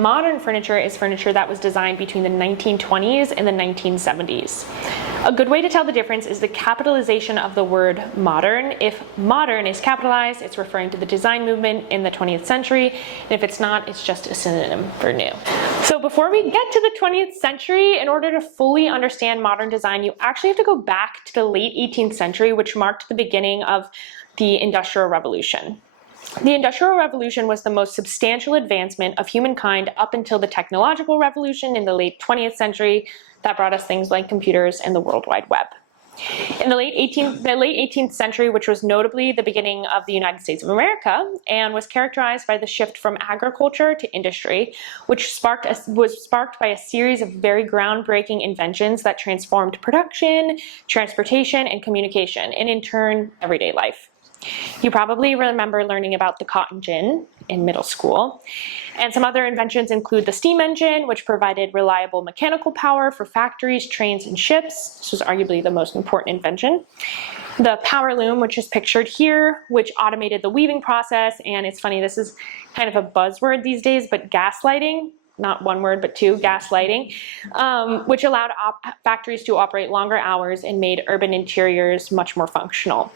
Modern furniture is furniture that was designed between the 1920s and the 1970s. A good way to tell the difference is the capitalization of the word modern. If modern is capitalized, it's referring to the design movement in the 20th century, and if it's not, it's just a synonym for new. So before we get to the 20th century, in order to fully understand modern design, you actually have to go back to the late 18th century, which marked the beginning of the Industrial Revolution. The Industrial Revolution was the most substantial advancement of humankind up until the technological revolution in the late 20th century that brought us things like computers and the World Wide Web. In the late 18th century, which was notably the beginning of the United States of America, and was characterized by the shift from agriculture to industry, which was sparked by a series of very groundbreaking inventions that transformed production, transportation, and communication, and in turn, everyday life. You probably remember learning about the cotton gin in middle school. And some other inventions include the steam engine, which provided reliable mechanical power for factories, trains, and ships. This was arguably the most important invention. The power loom, which is pictured here, which automated the weaving process. And it's funny, this is kind of a buzzword these days, but gaslighting, not one word, but two, gaslighting, which allowed factories to operate longer hours and made urban interiors much more functional.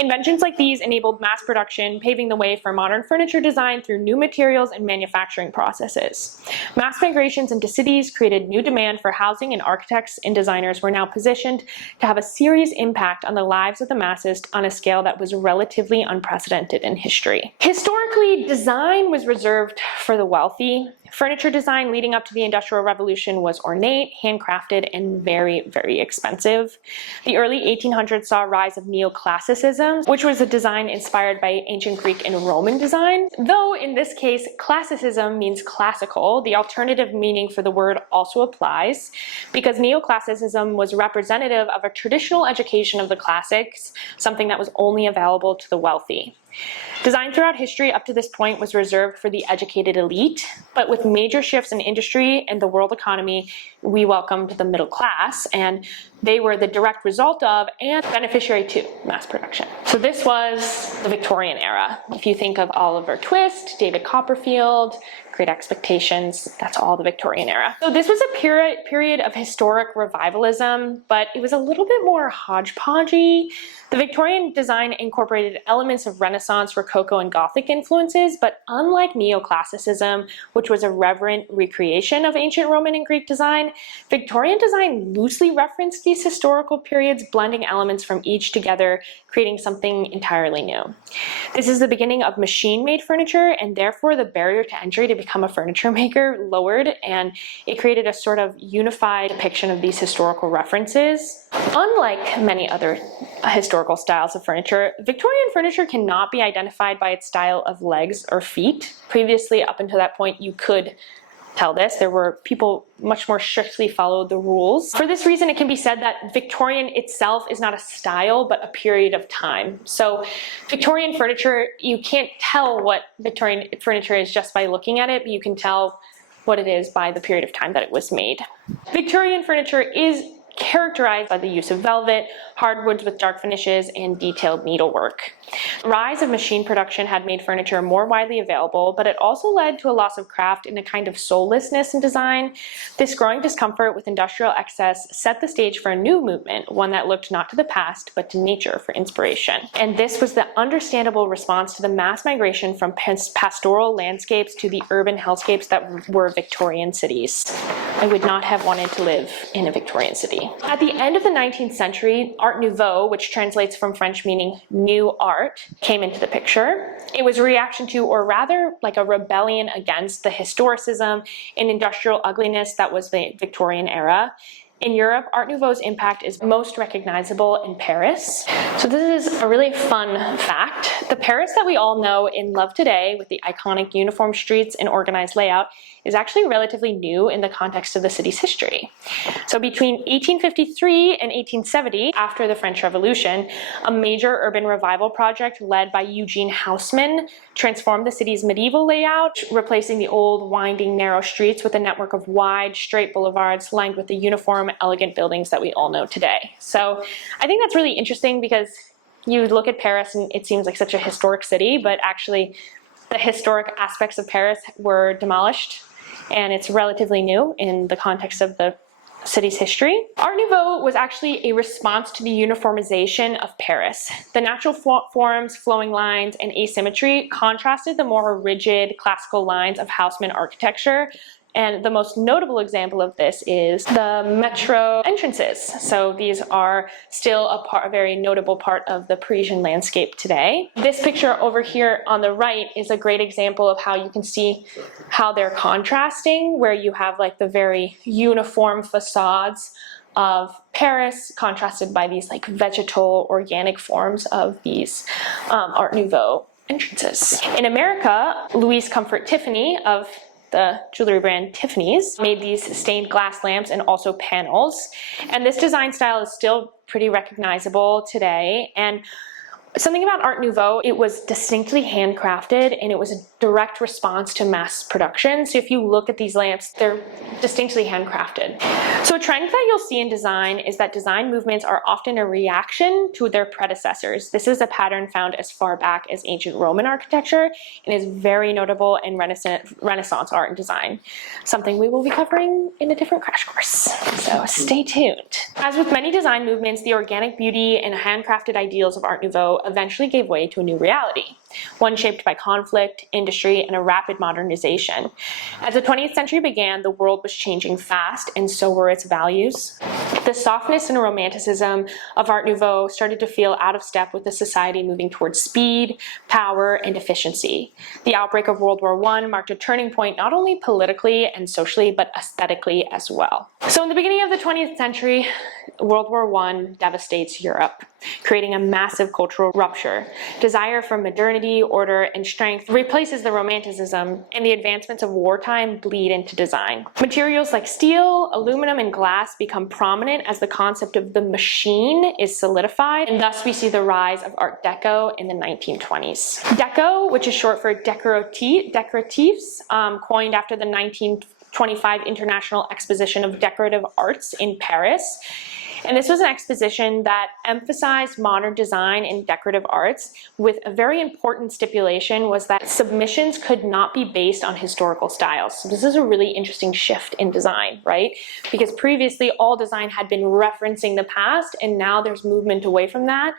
Inventions like these enabled mass production, paving the way for modern furniture design through new materials and manufacturing processes. Mass migrations into cities created new demand for housing, and architects and designers were now positioned to have a serious impact on the lives of the masses on a scale that was relatively unprecedented in history. Historically, design was reserved for the wealthy. Furniture design leading up to the Industrial Revolution was ornate, handcrafted, and very, very expensive. The early 1800s saw a rise of neoclassicism, which was a design inspired by ancient Greek and Roman design. Though in this case, classicism means classical, the alternative meaning for the word also applies, because neoclassicism was representative of a traditional education of the classics, something that was only available to the wealthy. Design throughout history up to this point was reserved for the educated elite, but with major shifts in industry and the world economy, we welcomed the middle class, and they were the direct result of and beneficiary to mass production. So this was the Victorian era. If you think of Oliver Twist, David Copperfield, Great Expectations, that's all the Victorian era. So this was a period of historic revivalism, but it was a little bit more hodgepodgey. The Victorian design incorporated elements of Renaissance, Rococo, and Gothic influences, but unlike neoclassicism, which was a reverent recreation of ancient Roman and Greek design, Victorian design loosely referenced these historical periods, blending elements from each together, creating something entirely new. This is the beginning of machine-made furniture, and therefore the barrier to entry to become a furniture maker lowered, and it created a sort of unified depiction of these historical references. Unlike many other historical styles of furniture, Victorian furniture cannot be identified by its style of legs or feet. Previously, up until that point, you could tell this. There were people much more strictly followed the rules. For this reason, it can be said that Victorian itself is not a style, but a period of time. So Victorian furniture, you can't tell what Victorian furniture is just by looking at it, but you can tell what it is by the period of time that it was made. Victorian furniture is characterized by the use of velvet, hardwoods with dark finishes, and detailed needlework. The rise of machine production had made furniture more widely available, but it also led to a loss of craft and a kind of soullessness in design. This growing discomfort with industrial excess set the stage for a new movement, one that looked not to the past, but to nature for inspiration. And this was the understandable response to the mass migration from pastoral landscapes to the urban hellscapes that were Victorian cities. I would not have wanted to live in a Victorian city. At the end of the 19th century, Art Nouveau, which translates from French meaning new art, came into the picture. It was a reaction to, or rather like a rebellion against, the historicism and industrial ugliness that was the Victorian era. In Europe, Art Nouveau's impact is most recognizable in Paris. So this is a really fun fact. The Paris that we all know and love today, with the iconic uniform streets and organized layout, is actually relatively new in the context of the city's history. So between 1853 and 1870, after the French Revolution, a major urban revival project led by Eugene Haussmann transformed the city's medieval layout, replacing the old, winding, narrow streets with a network of wide, straight boulevards lined with the uniform, elegant buildings that we all know today. So I think that's really interesting, because you look at Paris and it seems like such a historic city, but actually The historic aspects of Paris were demolished, and it's relatively new in the context of the city's history. Art Nouveau was actually a response to the uniformization of Paris. The natural forms, flowing lines, and asymmetry contrasted the more rigid classical lines of houseman architecture. And the most notable example of this is the metro entrances. So these are still a very notable part of the Parisian landscape today. This picture over here on the right is a great example of how you can see how they're contrasting, where you have like the very uniform facades of Paris contrasted by these like vegetal organic forms of these Art Nouveau entrances. In America, Louise Comfort Tiffany of the jewelry brand Tiffany's made these stained glass lamps and also panels. And this design style is still pretty recognizable today. And something about Art Nouveau, it was distinctly handcrafted and it was a direct response to mass production. So if you look at these lamps, they're distinctly handcrafted. So a trend that you'll see in design is that design movements are often a reaction to their predecessors. This is a pattern found as far back as ancient Roman architecture and is very notable in Renaissance art and design, something we will be covering in a different crash course. So stay tuned. As with many design movements, the organic beauty and handcrafted ideals of Art Nouveau eventually gave way to a new reality, one shaped by conflict, industry, and a rapid modernization. As the 20th century began, the world was changing fast, and so were its values. The softness and romanticism of Art Nouveau started to feel out of step with a society moving towards speed, power, and efficiency. The outbreak of World War I marked a turning point not only politically and socially, but aesthetically as well. So in the beginning of the 20th century, World War I devastates Europe, creating a massive cultural rupture. Desire for modernity, order, and strength replaces the romanticism, and the advancements of wartime bleed into design. Materials like steel, aluminum, and glass become prominent as the concept of the machine is solidified, and thus we see the rise of Art Deco in the 1920s. Deco, which is short for décoratifs, coined after the 1925 International Exposition of Decorative Arts in Paris. And this was an exposition that emphasized modern design and decorative arts with a very important stipulation was that submissions could not be based on historical styles. So this is a really interesting shift in design, right? Because previously all design had been referencing the past and now there's movement away from that.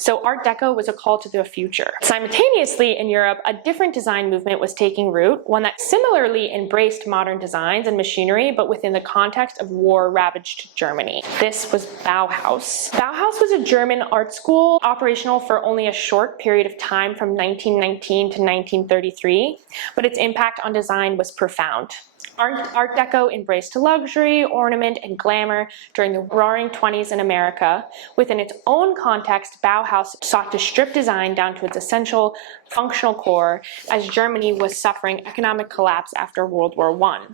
So Art Deco was a call to the future. Simultaneously in Europe, a different design movement was taking root, one that similarly embraced modern designs and machinery, but within the context of war-ravaged Germany. This was Bauhaus. Bauhaus was a German art school operational for only a short period of time from 1919 to 1933, but its impact on design was profound. Art Deco embraced luxury, ornament, and glamour during the roaring 20s in America. Within its own context, Bauhaus sought to strip design down to its essential functional core as Germany was suffering economic collapse after World War I.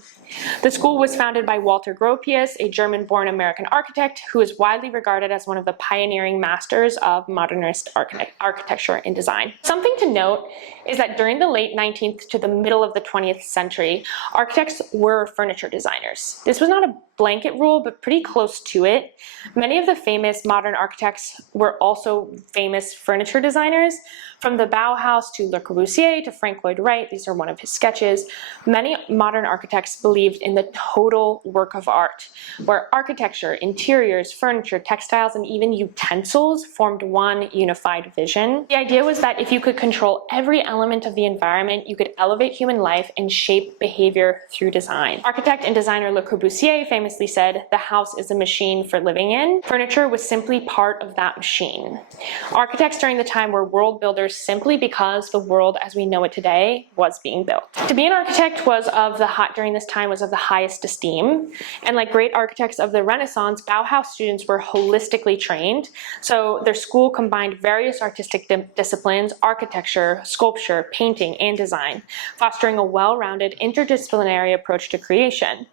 The school was founded by Walter Gropius, a German-born American architect who is widely regarded as one of the pioneering masters of modernist architecture and design. Something to note is that during the late 19th to the middle of the 20th century, architects were furniture designers. This was not a blanket rule, but pretty close to it. Many of the famous modern architects were also famous furniture designers. From the Bauhaus to Le Corbusier to Frank Lloyd Wright, these are one of his sketches. Many modern architects believed in the total work of art, where architecture, interiors, furniture, textiles, and even utensils formed one unified vision. The idea was that if you could control every element of the environment, you could elevate human life and shape behavior through design. Architect and designer Le Corbusier famously said, "The house is a machine for living in." Furniture was simply part of that machine. Architects during the time were world builders simply because the world as we know it today was being built. To be an architect during this time was of the highest esteem, and like great architects of the Renaissance, Bauhaus students were holistically trained. So their school combined various artistic disciplines, architecture, sculpture, painting, and design, fostering a well-rounded interdisciplinary approach to creation.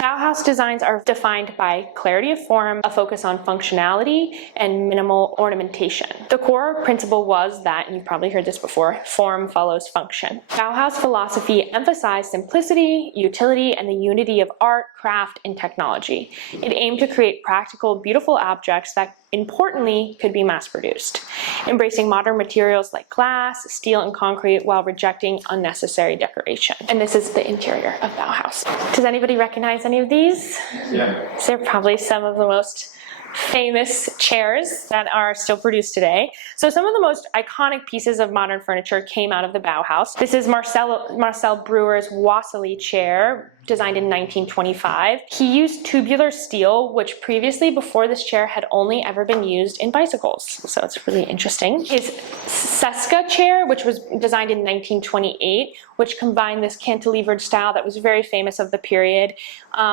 Bauhaus design designs are defined by clarity of form, a focus on functionality, and minimal ornamentation. The core principle was that, and you've probably heard this before, form follows function. Bauhaus philosophy emphasized simplicity, utility, and the unity of art, craft, and technology. It aimed to create practical, beautiful objects that, importantly, could be mass-produced, embracing modern materials like glass, steel, and concrete while rejecting unnecessary decoration. And this is the interior of Bauhaus. Does anybody recognize any of these? Yeah. So they're probably some of the most famous chairs that are still produced today. So some of the most iconic pieces of modern furniture came out of the Bauhaus. This is Marcel Breuer's Wassily chair, designed in 1925. He used tubular steel, which previously, before this chair, had only ever been used in bicycles. So it's really interesting. His Seska chair, which was designed in 1928, which combined this cantilevered style that was very famous of the period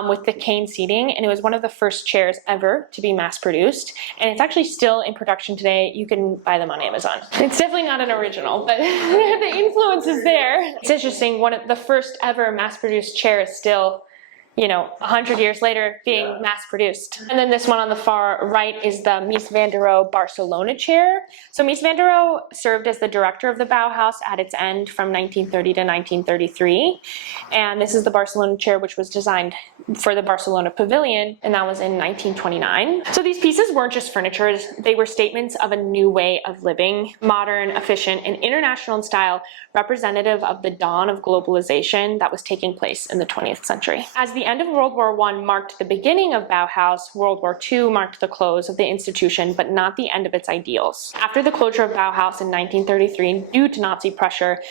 with the cane seating, and it was one of the first chairs ever to be mass-produced, and it's actually still in production today. You can buy them on Amazon. It's definitely not an original, but the influence is there. It's interesting, one of the first ever mass-produced chairs still, 100 years later, being mass-produced. And then this one on the far right is the Mies van der Rohe Barcelona chair. So Mies van der Rohe served as the director of the Bauhaus at its end from 1930 to 1933. And this is the Barcelona chair, which was designed for the Barcelona Pavilion, and that was in 1929. So these pieces weren't just furniture, they were statements of a new way of living, modern, efficient, and international in style, representative of the dawn of globalization that was taking place in the 20th century. As the end of World War I marked the beginning of Bauhaus, World War II marked the close of the institution, but not the end of its ideals. After the closure of Bauhaus in 1933, due to Nazi pressure,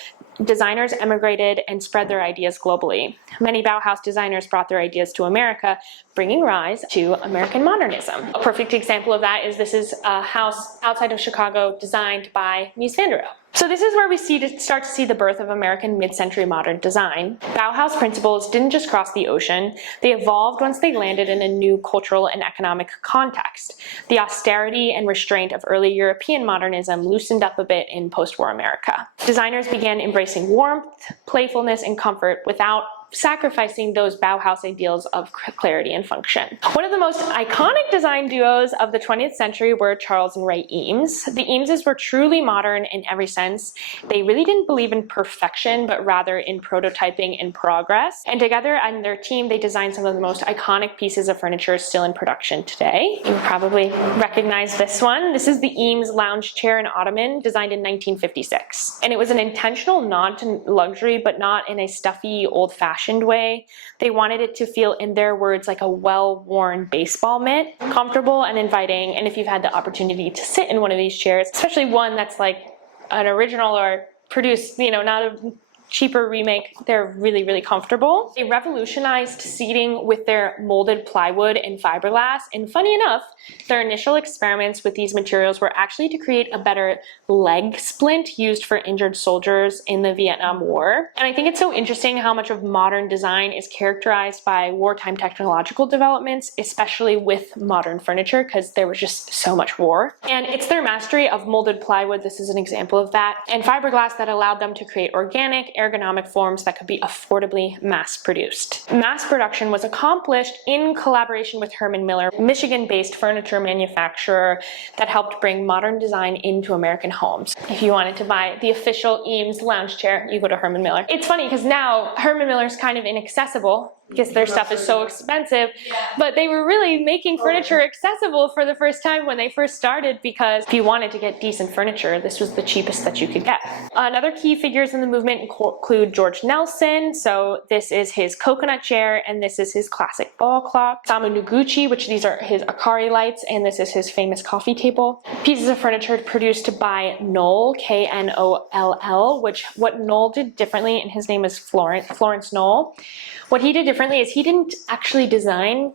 designers emigrated and spread their ideas globally. Many Bauhaus designers brought their ideas to America, bringing rise to American modernism. A perfect example of that is this is a house outside of Chicago designed by Mies van der Rohe. So this is where we start to see the birth of American mid-century modern design. Bauhaus principles didn't just cross the ocean, they evolved once they landed in a new cultural and economic context. The austerity and restraint of early European modernism loosened up a bit in post-war America. Designers began embracing warmth, playfulness, and comfort without sacrificing those Bauhaus ideals of clarity and function. One of the most iconic design duos of the 20th century were Charles and Ray Eames. The Eameses were truly modern in every sense. They really didn't believe in perfection, but rather in prototyping and progress. And together and their team, they designed some of the most iconic pieces of furniture still in production today. You probably recognize this one. This is the Eames Lounge Chair and Ottoman, designed in 1956. And it was an intentional nod to luxury, but not in a stuffy, old-fashioned way. They wanted it to feel, in their words, like a well-worn baseball mitt, comfortable and inviting. And if you've had the opportunity to sit in one of these chairs, especially one that's like an original or produced, not a cheaper remake, they're really, really comfortable. They revolutionized seating with their molded plywood and fiberglass, and funny enough, their initial experiments with these materials were actually to create a better leg splint used for injured soldiers in the Vietnam War. And I think it's so interesting how much of modern design is characterized by wartime technological developments, especially with modern furniture, because there was just so much war. And it's their mastery of molded plywood, this is an example of that, and fiberglass that allowed them to create organic, ergonomic forms that could be affordably mass-produced. Mass production was accomplished in collaboration with Herman Miller, Michigan-based furniture manufacturer that helped bring modern design into American homes. If you wanted to buy the official Eames Lounge Chair, you go to Herman Miller. It's funny because now Herman Miller's kind of inaccessible because their stuff is so expensive, but they were really making furniture accessible for the first time when they first started, because if you wanted to get decent furniture, this was the cheapest that you could get. Another key figures in the movement include George Nelson, so this is his coconut chair, and this is his classic ball clock. Samu Noguchi, which these are his Akari lights, and this is his famous coffee table. Pieces of furniture produced by Knoll, K-N-O-L-L, which what Knoll did differently, and his name is Florence Knoll. What he did differently is he didn't actually design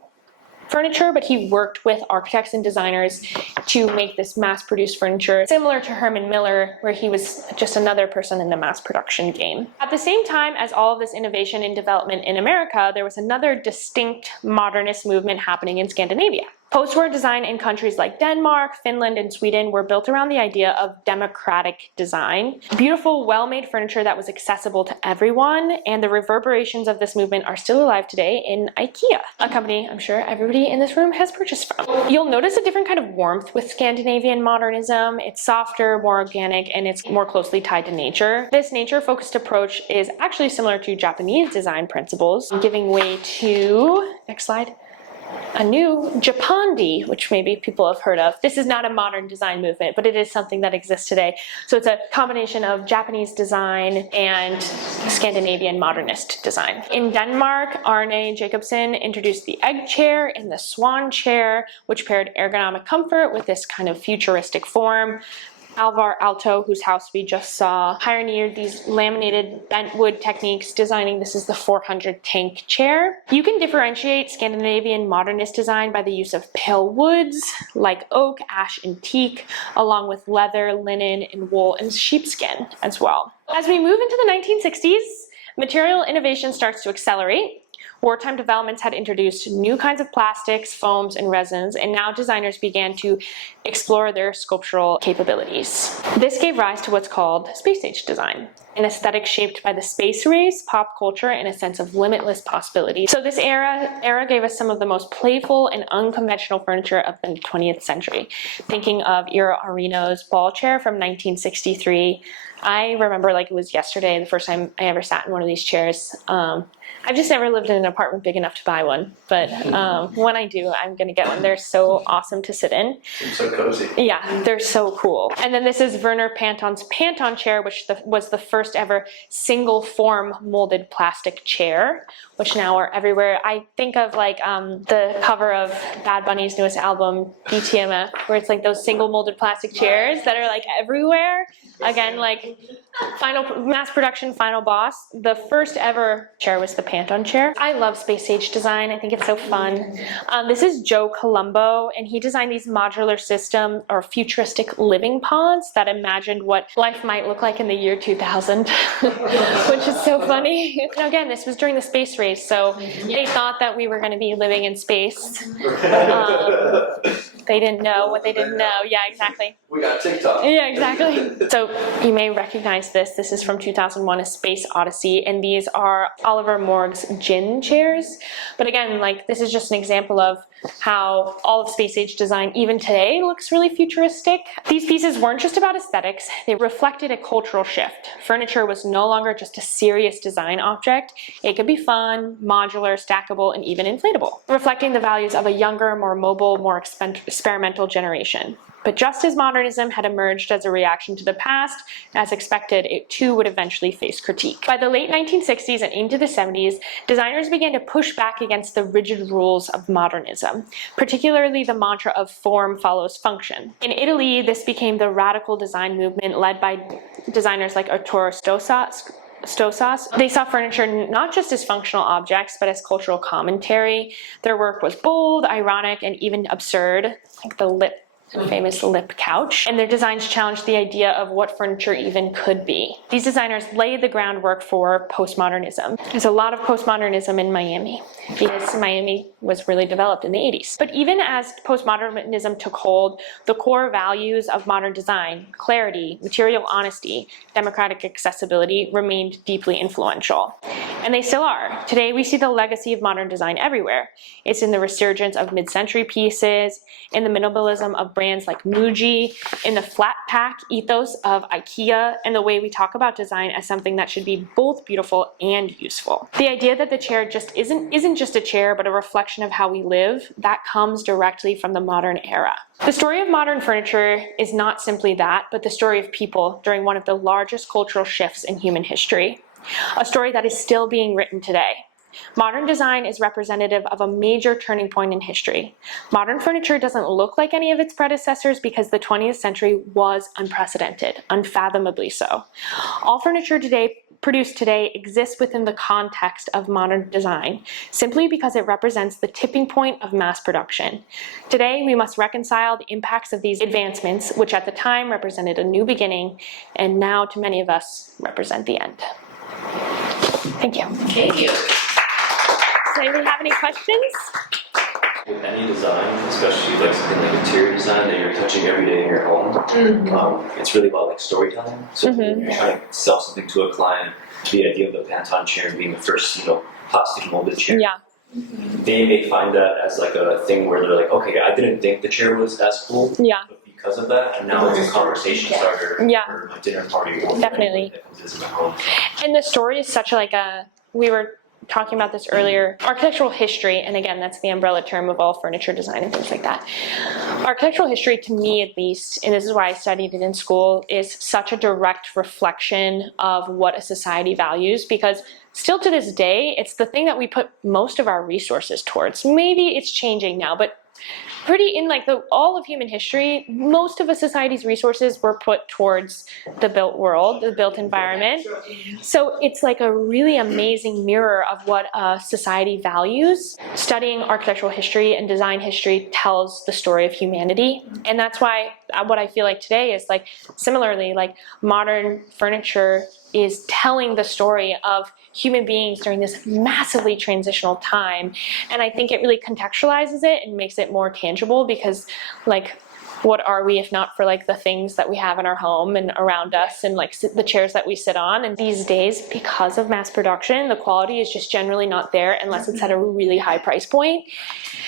furniture, but he worked with architects and designers to make this mass-produced furniture, similar to Herman Miller, where he was just another person in the mass production game. At the same time as all of this innovation and development in America, there was another distinct modernist movement happening in Scandinavia. Post-war design in countries like Denmark, Finland, and Sweden were built around the idea of democratic design. Beautiful, well-made furniture that was accessible to everyone, and the reverberations of this movement are still alive today in IKEA, a company I'm sure everybody in this room has purchased from. You'll notice a different kind of warmth with Scandinavian modernism. It's softer, more organic, and it's more closely tied to nature. This nature-focused approach is actually similar to Japanese design principles, giving way to, next slide, a new Japandi, which maybe people have heard of. This is not a modern design movement, but it is something that exists today. So it's a combination of Japanese design and Scandinavian modernist design. In Denmark, Arne Jacobsen introduced the egg chair and the swan chair, which paired ergonomic comfort with this kind of futuristic form. Alvar Aalto, whose house we just saw, pioneered these laminated bent wood techniques, designing this is the 400 tank chair. You can differentiate Scandinavian modernist design by the use of pale woods like oak, ash, and teak, along with leather, linen, and wool and sheepskin as well. As we move into the 1960s, material innovation starts to accelerate. Wartime developments had introduced new kinds of plastics, foams, and resins, and now designers began to explore their sculptural capabilities. This gave rise to what's called space-age design, an aesthetic shaped by the space race, pop culture, and a sense of limitless possibility. So this era gave us some of the most playful and unconventional furniture of the 20th century. Thinking of Ira Arino's ball chair from 1963. I remember like it was yesterday, the first time I ever sat in one of these chairs. I've just never lived in an apartment big enough to buy one, but when I do, I'm gonna get one. They're so awesome to sit in. It's so cozy. Yeah, they're so cool. And then this is Werner Panton's Panton Chair, which was the first ever single form molded plastic chair, which now are everywhere. I think of like the cover of Bad Bunny's newest album, BTMF, where it's like those single molded plastic chairs that are like everywhere. Again, like final mass production, final boss. The first ever chair was the Panton Chair. I love space age design. I think it's so fun. This is Joe Colombo, and he designed these modular system or futuristic living pods that imagined what life might look like in the year 2000, which is so funny. And again, this was during the space race, so they thought that we were going to be living in space. They didn't know what they didn't know. Yeah, exactly. We got TikTok. Yeah, exactly. So you may recognize this. This is from 2001, A Space Odyssey, and these are Oliver Morg's gin chairs. But again, like this is just an example of how all of space age design, even today, looks really futuristic. These pieces weren't just about aesthetics. They reflected a cultural shift. Furniture was no longer just a serious design object. It could be fun, modular, stackable, and even inflatable, reflecting the values of a younger, more mobile, more experimental generation. But just as modernism had emerged as a reaction to the past, as expected, it too would eventually face critique. By the late 1960s and into the 70s, designers began to push back against the rigid rules of modernism, particularly the mantra of form follows function. In Italy, this became the radical design movement led by designers like Arturo Stossas. They saw furniture not just as functional objects, but as cultural commentary. Their work was bold, ironic, and even absurd, like the famous lip couch, and their designs challenged the idea of what furniture even could be. These designers laid the groundwork for postmodernism. There's a lot of postmodernism in Miami because Miami was really developed in the 80s. But even as postmodernism took hold, the core values of modern design, clarity, material honesty, democratic accessibility, remained deeply influential. And they still are. Today we see the legacy of modern design everywhere. It's in the resurgence of mid-century pieces, in the minimalism of brands like Muji, in the flat pack ethos of IKEA, and the way we talk about design as something that should be both beautiful and useful. The idea that the chair just isn't just a chair, but a reflection of how we live, that comes directly from the modern era. The story of modern furniture is not simply that, but the story of people during one of the largest cultural shifts in human history. A story that is still being written today. Modern design is representative of a major turning point in history. Modern furniture doesn't look like any of its predecessors because the 20th century was unprecedented, unfathomably so. All furniture produced today exists within the context of modern design, simply because it represents the tipping point of mass production. Today, we must reconcile the impacts of these advancements, which at the time represented a new beginning, and now to many of us represent the end. Thank you. Thank you. Does anybody have any questions? With any design, especially like something like interior design that you're touching every day in your home, it's really about like storytelling. So when you're trying to sell something to a client, the idea of the Panton chair being the first, plastic molded chair. Yeah. They may find that as like a thing where they're like, okay, I didn't think the chair was as cool. Yeah. But because of that, and now it's a conversation starter for my dinner party. Or Definitely. that comes into my home. And the story is such like we were talking about this earlier, architectural history, and again, that's the umbrella term of all furniture design and things like that. Architectural history, to me at least, and this is why I studied it in school, is such a direct reflection of what a society values, because still to this day, it's the thing that we put most of our resources towards. Maybe it's changing now, but in like all of human history, most of a society's resources were put towards the built world, the built environment. So it's like a really amazing mirror of what a society values. Studying architectural history and design history tells the story of humanity. And that's why what I feel like today is like, similarly, like modern furniture is telling the story of human beings during this massively transitional time. And I think it really contextualizes it and makes it more tangible, because like, what are we if not for like the things that we have in our home and around us, and like the chairs that we sit on? And these days, because of mass production, the quality is just generally not there unless it's at a really high price point.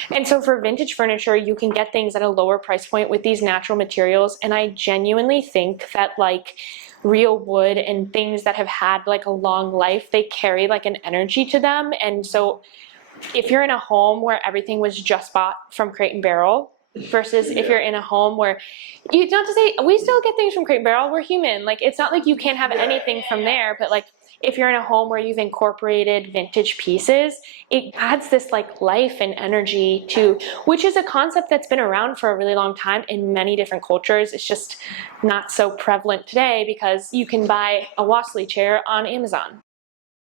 And so for vintage furniture, you can get things at a lower price point with these natural materials. And I genuinely think that like real wood and things that have had like a long life, they carry like an energy to them. And so if you're in a home where everything was just bought from Crate and Barrel, versus if you're in a home where, not to say, we still get things from Crate and Barrel, we're human. Like, it's not like you can't have anything from there, but like, if you're in a home where you've incorporated vintage pieces, it adds this like life and energy to, which is a concept that's been around for a really long time in many different cultures. It's just not so prevalent today because you can buy a Wassley chair on Amazon.